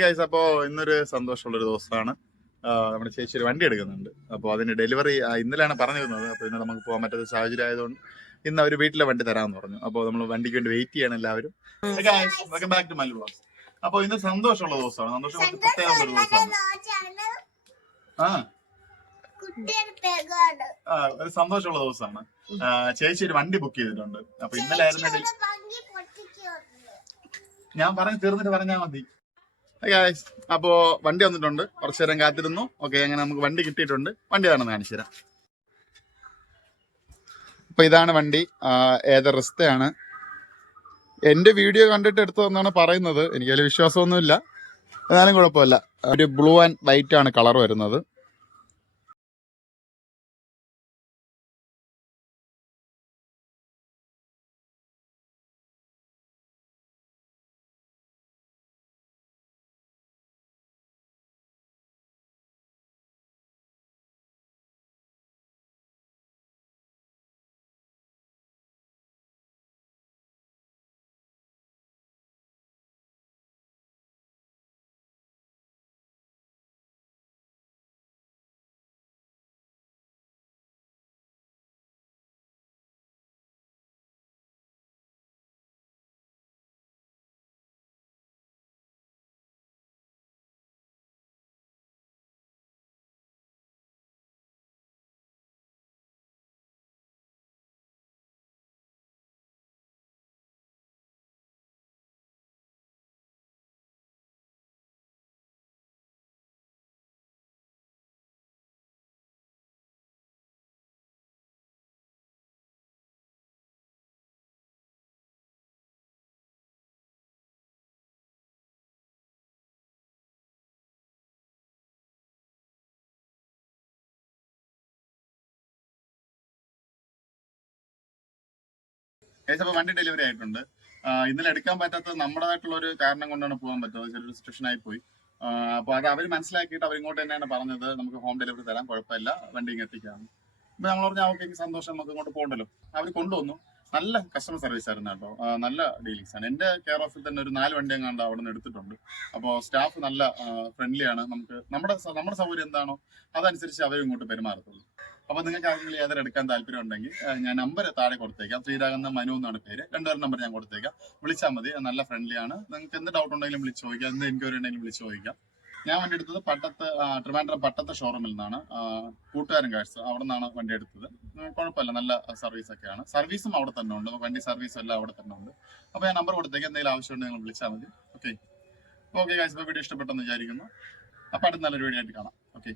Guys, അപ്പോൾ ഇന്നൊരു സന്തോഷമുള്ളൊരു ദിവസമാണ്. നമ്മുടെ ചേച്ചി ഒരു വണ്ടി എടുക്കുന്നുണ്ട്. അപ്പോൾ അതിന് ഡെലിവറി ഇന്നലെയാണ് പറഞ്ഞിരുന്നത്. അപ്പോൾ ഇന്ന് നമുക്ക് പോകാൻ പറ്റാത്ത സാഹചര്യം ആയതുകൊണ്ട് ഇന്ന് അവർ വീട്ടിലെ വണ്ടി തരാമെന്ന് പറഞ്ഞു. അപ്പോൾ നമ്മൾ വണ്ടിക്ക് വേണ്ടി വെയിറ്റ് ചെയ്യണം എല്ലാവരും. Welcome back to Mallu vlogs. അപ്പോൾ ഇന്ന് സന്തോഷമുള്ള ദിവസമാണ്. സന്തോഷം പ്രത്യേകമുള്ള ഒരു ദിവസമാണ്. ഒരു സന്തോഷമുള്ള ദിവസമാണ്. ചേച്ചി ഒരു വണ്ടി ബുക്ക് ചെയ്തിട്ടുണ്ട്. അപ്പൊ ഇന്നലെ ആയിരുന്നു ഞാൻ പറഞ്ഞ് തീർന്നിട്ട് പറഞ്ഞാൽ മതി. അപ്പോ വണ്ടി വന്നിട്ടുണ്ട്. കുറച്ചു നേരം കാത്തിരുന്നു. ഓക്കെ, അങ്ങനെ നമുക്ക് വണ്ടി കിട്ടിയിട്ടുണ്ട്. വണ്ടി ആണെന്ന് കാണിച്ചു തരാം. അപ്പൊ ഇതാണ് വണ്ടി. ഏത് റിസ്തയാണ്. എന്റെ വീഡിയോ കണ്ടിട്ട് എടുത്തതെന്നാണ് പറയുന്നത്. എനിക്ക് അതിൽ വിശ്വാസമൊന്നുമില്ല, എന്നാലും കുഴപ്പമില്ല. ഒരു ബ്ലൂ ആൻഡ് വൈറ്റ് ആണ് കളർ വരുന്നത്. അപ്പൊ വണ്ടി ഡെലിവറി ആയിട്ടുണ്ട്. ഇന്നലെ എടുക്കാൻ പറ്റാത്തത് നമ്മുടേതായിട്ടുള്ള ഒരു കാരണം കൊണ്ടാണ് പോകാൻ പറ്റുന്നത്. ചെറിയൊരു സിറ്റുവേഷൻ ആയി പോയി. അപ്പൊ അത് അവർ മനസ്സിലാക്കിയിട്ട് അവർ ഇങ്ങോട്ട് തന്നെയാണ് പറഞ്ഞത്, നമുക്ക് ഹോം ഡെലിവറി തരാം, കുഴപ്പമില്ല, വണ്ടി ഇങ്ങ് എത്തിക്കാണ്. അപ്പൊ ഞങ്ങൾ പറഞ്ഞാൽ ഓക്കെ, സന്തോഷം, നമുക്ക് ഇങ്ങോട്ട് പോകണ്ടല്ലോ. അവർ കൊണ്ടുവന്നു. നല്ല കസ്റ്റമർ സർവീസ് ആയിരുന്നു കേട്ടോ. നല്ല ഡീലിങ്സ് ആണ്. എന്റെ കെയർ ഓഫിൽ തന്നെ ഒരു 4 വണ്ടി എങ്ങാണ്ട് അവിടെ നിന്ന് എടുത്തിട്ടുണ്ട്. അപ്പോൾ സ്റ്റാഫ് നല്ല ഫ്രണ്ട്ലി ആണ്. നമുക്ക് നമ്മുടെ സൗകര്യം എന്താണോ അതനുസരിച്ച് അവർ ഇങ്ങോട്ട് പെരുമാറത്തുള്ളൂ. അപ്പൊ നിങ്ങൾക്ക് ആരെങ്കിലും ഏതൊരു എടുക്കാൻ താല്പര്യം ഉണ്ടെങ്കിൽ ഞാൻ നമ്പർ താഴെ കൊടുത്തേക്കാം. ശ്രീരാഗെന്ന മനു എന്നാണ് പേര്. 2 നമ്പർ ഞാൻ കൊടുത്തേക്കാം. വിളിച്ചാൽ മതി. നല്ല ഫ്രണ്ട്ലി ആണ്. നിങ്ങൾക്ക് എന്ത് ഡൗട്ട് ഉണ്ടെങ്കിലും വിളിച്ച് ചോദിക്കാം, എന്ത് എൻക്വയറി ഉണ്ടെങ്കിലും വിളിച്ച് ചോദിക്കാം. ഞാൻ വണ്ടി എടുത്തത് ട്രിവാൻഡ്രം പട്ടത്തെ ഷോറൂമിൽ നിന്നാണ്. കൂട്ടുകാരൻ കാഴ്ച അവിടെ നിന്നാണ് വണ്ടി എടുത്തത്. കുഴപ്പമില്ല, നല്ല സർവീസ് ഒക്കെയാണ്. സർവീസും അവിടെ തന്നെ ഉണ്ട്. വണ്ടി സർവീസും എല്ലാം അവിടെ തന്നെ ഉണ്ട്. അപ്പൊ ഞാൻ നമ്പർ കൊടുത്തേക്ക്, എന്തെങ്കിലും ആവശ്യമുണ്ടെങ്കിൽ നിങ്ങൾ വിളിച്ചാൽ മതി. ഓക്കെ ഗൈസ്, വീഡിയോ ഇഷ്ടപ്പെട്ടെന്ന് വിചാരിക്കുന്നു. അപ്പൊ അടുത്ത നല്ലൊരു വീഡിയോ ആയിട്ട് കാണാം. ഓക്കെ.